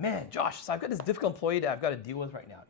Man, Josh, so I've got this difficult employee that I've got to deal with right now.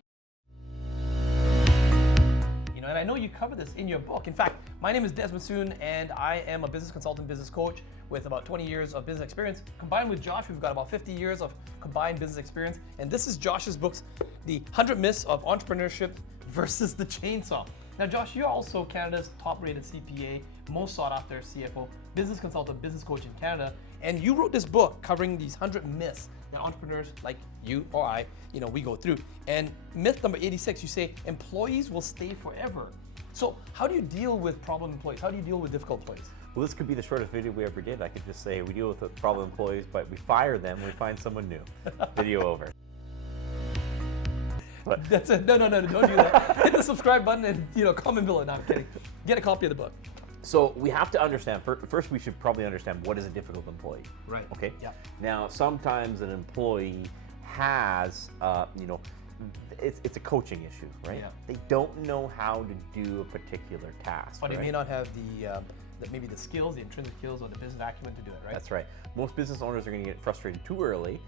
You know, and I know you cover this in your book. In fact, my name is Desmond Soon, and I am a business consultant, business coach with about 20 years of business experience. Combined with Josh, we've got about 50 years of combined business experience. And this is Josh's books, The 100 Myths of Entrepreneurship versus the Chainsaw. Now, Josh, you're also Canada's top-rated CPA, most sought-after CFO, business consultant, business coach in Canada. And you wrote this book covering these 100 myths that entrepreneurs like you or I, you know, we go through. And myth number 86, you say employees will stay forever. So how do you deal with problem employees? How do you deal with difficult employees? Well, this could be the shortest video we ever did. I could just say we deal with the problem employees, but we fire them, we find someone new. Video over. But That's it. No, don't do that. Hit the subscribe button and, you know, comment below. No, I'm kidding. Get a copy of the book. So we have to understand, first we should probably understand what is a difficult employee. Right. Okay? Yeah. Now, sometimes an employee has, it's a coaching issue, right? Yeah. They don't know how to do a particular task. Or they right? may not have maybe the skills, the intrinsic skills, or the business acumen to do it, right? That's right. Most business owners are going to get frustrated too early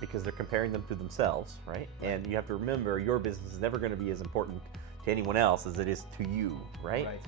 because they're comparing them to themselves, right? And you have to remember your business is never going to be as important to anyone else as it is to you, right? Right.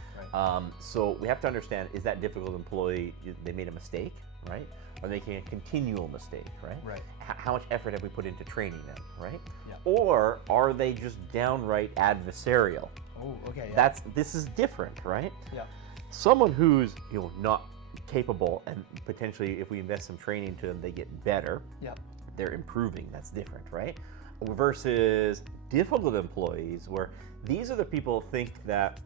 So we have to understand, is that difficult employee, they made a mistake, right? Are they making a continual mistake, right? Right. How much effort have we put into training them, right? Yeah. Or are they just downright adversarial? Oh, okay. Yeah. This is different, right? Yeah. Someone who's not capable, and potentially if we invest some training to them, they get better. Yeah. They're improving. That's different, right? Versus difficult employees, where these are the people who think that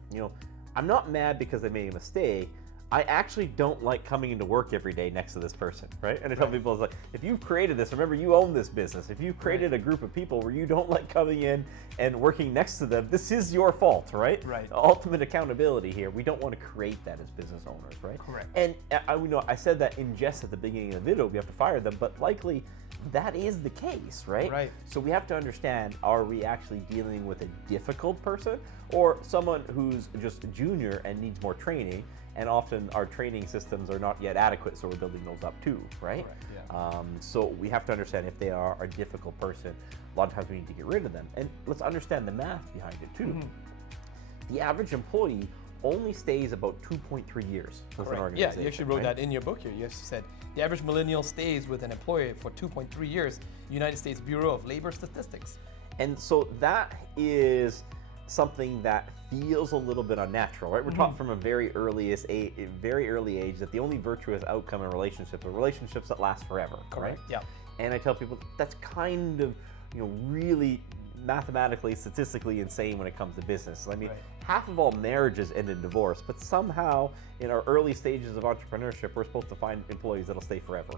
I'm not mad because they made a mistake. I actually don't like coming into work every day next to this person, right? And I tell people, it's like, if you've created this, remember you own this business. If you've created a group of people where you don't like coming in and working next to them, this is your fault, right? Right. Ultimate accountability here. We don't want to create that as business owners, right? Correct. And I said that in jest at the beginning of the video, we have to fire them, but likely that is the case, right? Right. So we have to understand, are we actually dealing with a difficult person or someone who's just a junior and needs more training? And often our training systems are not yet adequate, so we're building those up too, right? Correct, yeah. So we have to understand if they are a difficult person, a lot of times we need to get rid of them. And let's understand the math behind it too. Mm-hmm. The average employee only stays about 2.3 years with an organization. Yeah, you actually wrote that in your book here. You actually said the average millennial stays with an employer for 2.3 years, United States Bureau of Labor Statistics. And so that is something that feels a little bit unnatural, right? We're taught from a very early age that the only virtuous outcome in relationships are relationships that last forever, Correct. right? Yeah. And I tell people that's kind of, really mathematically, statistically insane when it comes to business. I mean, half of all marriages end in divorce, but somehow in our early stages of entrepreneurship, we're supposed to find employees that'll stay forever.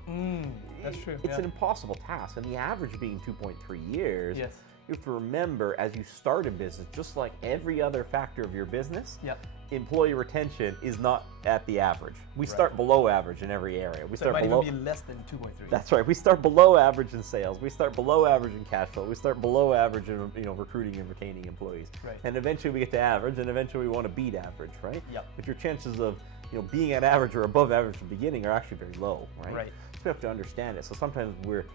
That's true. It's an impossible task, and the average being 2.3 years. Yes. You have to remember, as you start a business, just like every other factor of your business, employee retention is not at the average. We start below average in every area. We So start it might below, even be less than 2.3. That's right. We start below average in sales. We start below average in cash flow. We start below average in recruiting and retaining employees. Right. And eventually we get to average, and eventually we want to beat average, right? Yep. But your chances of being at average or above average from the beginning are actually very low, right? Right. So we have to understand it. So sometimes we're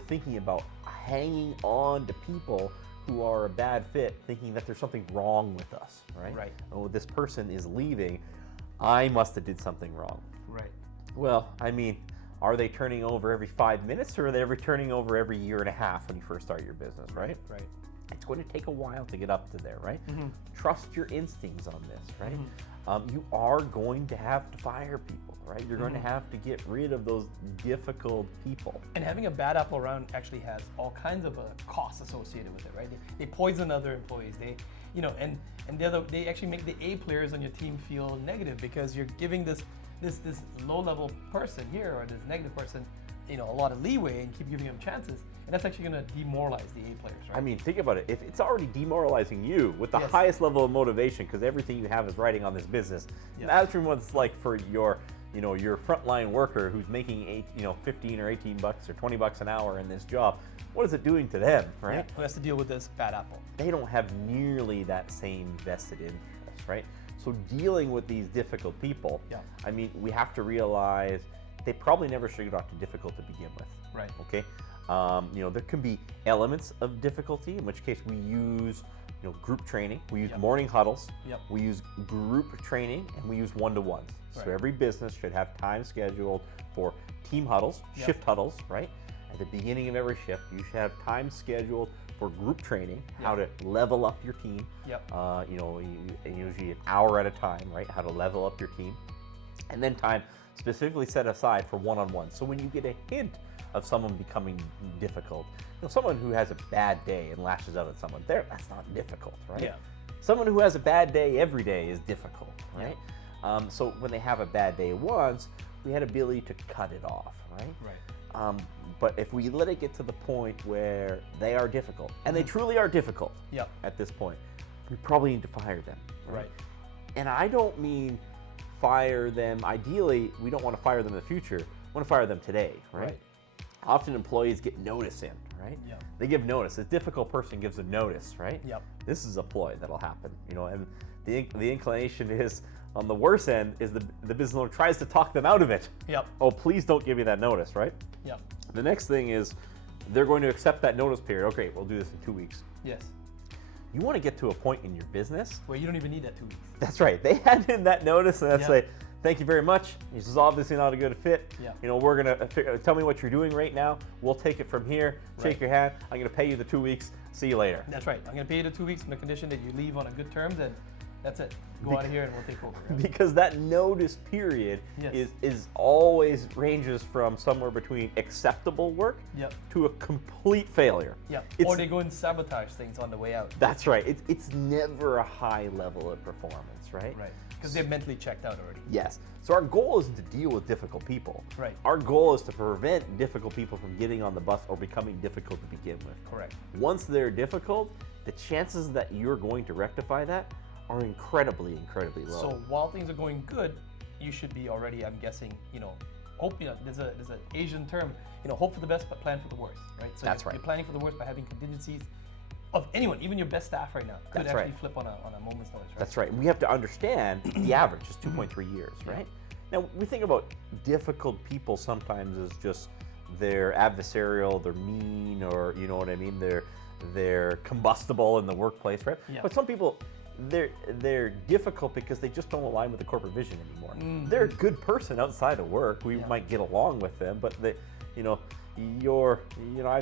thinking about hanging on to people who are a bad fit, thinking that there's something wrong with us, right? Right. Oh, this person is leaving, I must have did something wrong. Right. Well, I mean, are they turning over every 5 minutes, or are they turning over every year and a half when you first start your business, right? Right. It's going to take a while to get up to there, right? Trust your instincts on this, right? You are going to have to fire people, right? You're going to have to get rid of those difficult people. And having a bad apple around actually has all kinds of costs associated with it, right? They poison other employees. They, and they actually make the A players on your team feel negative because you're giving this low-level person here, or this negative person, a lot of leeway and keep giving them chances. And that's actually going to demoralize the A players, right? I mean, think about it. If it's already demoralizing you with the highest level of motivation, because everything you have is riding on this business, imagine what it's like for your frontline worker who's making 15 or 18 bucks or 20 bucks an hour in this job. What is it doing to them, right? Yeah, who has to deal with this bad apple? They don't have nearly that same vested interest, right? So dealing with these difficult people, I mean, we have to realize they probably never should have got to difficult to begin with. Right. Okay. There can be elements of difficulty, in which case we use group training, we use morning huddles, we use group training, and we use one-to-ones. So every business should have time scheduled for team huddles, shift huddles, right? At the beginning of every shift, you should have time scheduled for group training, how to level up your team. Usually an hour at a time, right? How to level up your team. And then time specifically set aside for one-on-one. So when you get a hint of someone becoming difficult, someone who has a bad day and lashes out at someone, that's not difficult, right? Someone who has a bad day every day is difficult, right? So when they have a bad day once, we had ability to cut it off, right? But if we let it get to the point where they are difficult, and they truly are difficult at this point, we probably need to fire them, right? And I don't mean fire them. Ideally, we don't want to fire them in the future. We want to fire them today, right? Often employees get notice in, right? They give notice. A difficult person gives a notice, right? This is a ploy that'll happen, and the inclination is, on the worst end, is the business owner tries to talk them out of it. Oh, please don't give me that notice, right? The next thing is they're going to accept that notice period. Okay, we'll do this in 2 weeks. You want to get to a point in your business where you don't even need that 2 weeks. That's right. They hand in that notice and that's like, thank you very much. This is obviously not a good fit. We're gonna tell me what you're doing right now. We'll take it from here. Shake your hand. I'm gonna pay you the 2 weeks. See you later. That's right. I'm gonna pay you the 2 weeks on the condition that you leave on a good terms, and that's it. Go out of here and we'll take over. Because that notice period is always ranges from somewhere between acceptable work to a complete failure. Or they go and sabotage things on the way out. That's right. It's never a high level of performance, right? Because they're mentally checked out already. Yes. So our goal isn't to deal with difficult people. Our goal is to prevent difficult people from getting on the bus or becoming difficult to begin with. Once they're difficult, the chances that you're going to rectify that are incredibly low. So while things are going good, you should be already, I'm guessing, hope, there's an Asian term, hope for the best but plan for the worst, right? So you're planning for the worst by having contingencies of anyone, even your best staff right now, could actually flip on a moment's notice, right? That's right. And we have to understand the average is 2.3 years, right? Now, we think about difficult people sometimes as just they're adversarial, they're mean, or you know what I mean, they're combustible in the workplace, right? But some people, they're difficult because they just don't align with the corporate vision anymore. They're a good person outside of work. We might get along with them, but I've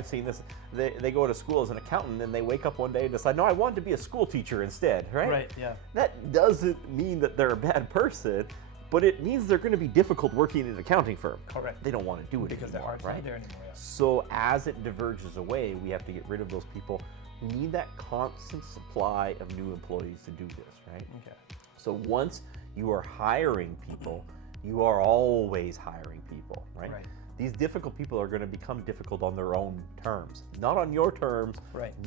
seen this. They go to school as an accountant and they wake up one day and decide, no, I want to be a school teacher instead, right? That doesn't mean that they're a bad person, but it means they're going to be difficult working in an accounting firm. They don't want to do it because anymore, they're hard there anymore. So as it diverges away, we have to get rid of those people. We need that constant supply of new employees to do this, right? So once you are hiring people, you are always hiring people, right? These difficult people are going to become difficult on their own terms, not on your terms,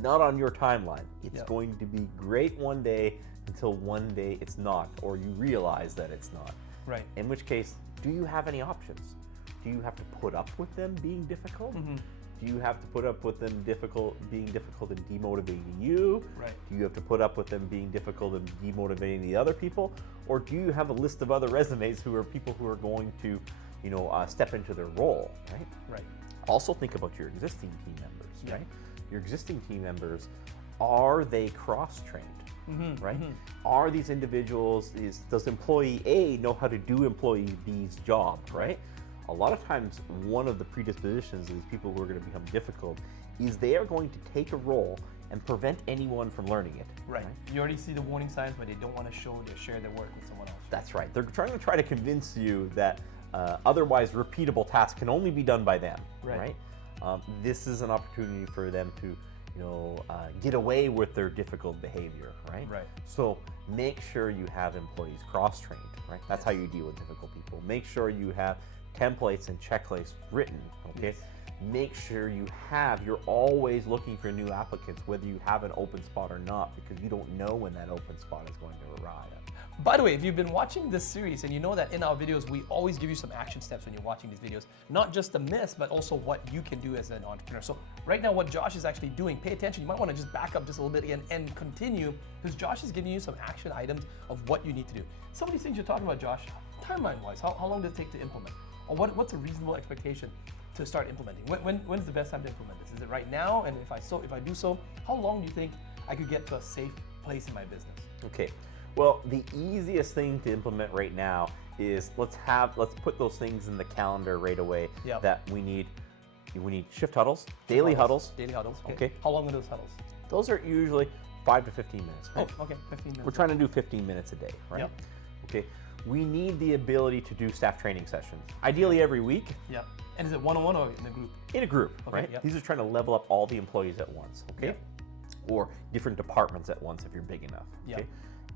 not on your timeline. It's going to be great one day until one day it's not, or you realize that it's not. In which case, do you have any options? Do you have to put up with them being difficult? Do you have to put up with them being difficult and demotivating you? Do you have to put up with them being difficult and demotivating the other people? Or do you have a list of other resumes who are people who are going to, step into their role, right? Also think about your existing team members, right? Your existing team members, are they cross-trained, right? Are these individuals, does employee A know how to do employee B's job, right? A lot of times, one of the predispositions of these people who are going to become difficult is they are going to take a role and prevent anyone from learning it. You already see the warning signs where they don't want to share their work with someone else. That's right. They're trying to convince you that otherwise repeatable tasks can only be done by them, right? This is an opportunity for them to get away with their difficult behavior, right? So make sure you have employees cross-trained, right? That's how you deal with difficult people. Make sure you have templates and checklists written, okay? Make sure you're always looking for new applicants, whether you have an open spot or not, because you don't know when that open spot is going to arrive. By the way, if you've been watching this series and you know that in our videos, we always give you some action steps when you're watching these videos, not just the myths, but also what you can do as an entrepreneur. So right now, what Josh is actually doing, pay attention. You might want to just back up just a little bit and continue, because Josh is giving you some action items of what you need to do. Some of these things you're talking about, Josh, timeline-wise, how long does it take to implement? Or what's a reasonable expectation to start implementing? When's the best time to implement this? Is it right now? And if I do so, how long do you think I could get to a safe place in my business? Okay. Well, the easiest thing to implement right now is let's put those things in the calendar right away. Yep. That we need shift huddles, daily huddles. Daily huddles. Okay. How long are those huddles? Those are usually 5 to 15 minutes. Right? Oh, okay, 15 minutes. We're trying to do 15 minutes a day, right? Yep. Okay. We need the ability to do staff training sessions, ideally every week. Yeah. And is it one-on-one or in a group? In a group, Okay, right? yep. These are trying to level up all the employees at once, okay? Yep. Or different departments at once if you're big enough. Yep. Okay.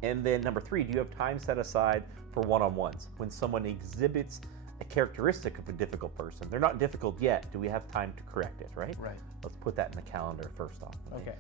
And then number 3, do you have time set aside for one-on-ones? When someone exhibits a characteristic of a difficult person, they're not difficult yet, do we have time to correct it, right? Right. Let's put that in the calendar first off. Okay.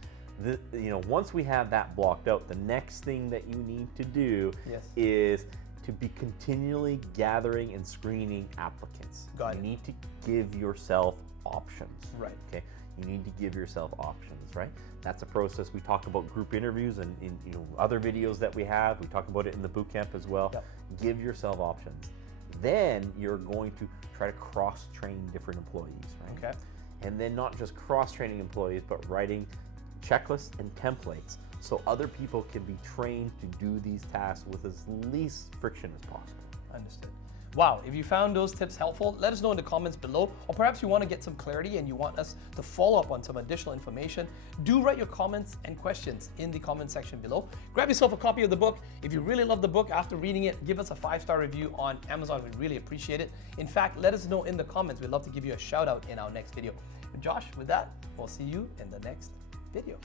Once we have that blocked out, the next thing that you need to do Yes. is to be continually gathering and screening applicants. Got you it. need to give yourself options. Right. Okay. You need to give yourself options, right? That's a process. We talk about group interviews and in other videos that we have. We talk about it in the bootcamp as well. Yep. Give yourself options. Then you're going to try to cross-train different employees, right? Okay. And then not just cross-training employees, but writing checklists and templates so other people can be trained to do these tasks with as least friction as possible. Understood. Wow, if you found those tips helpful, let us know in the comments below, or perhaps you want to get some clarity and you want us to follow up on some additional information. Do write your comments and questions in the comment section below. Grab yourself a copy of the book. If you really love the book after reading it, give us a 5-star review on Amazon. We'd really appreciate it. In fact, let us know in the comments. We'd love to give you a shout out in our next video. Josh, with that, we'll see you in the next video.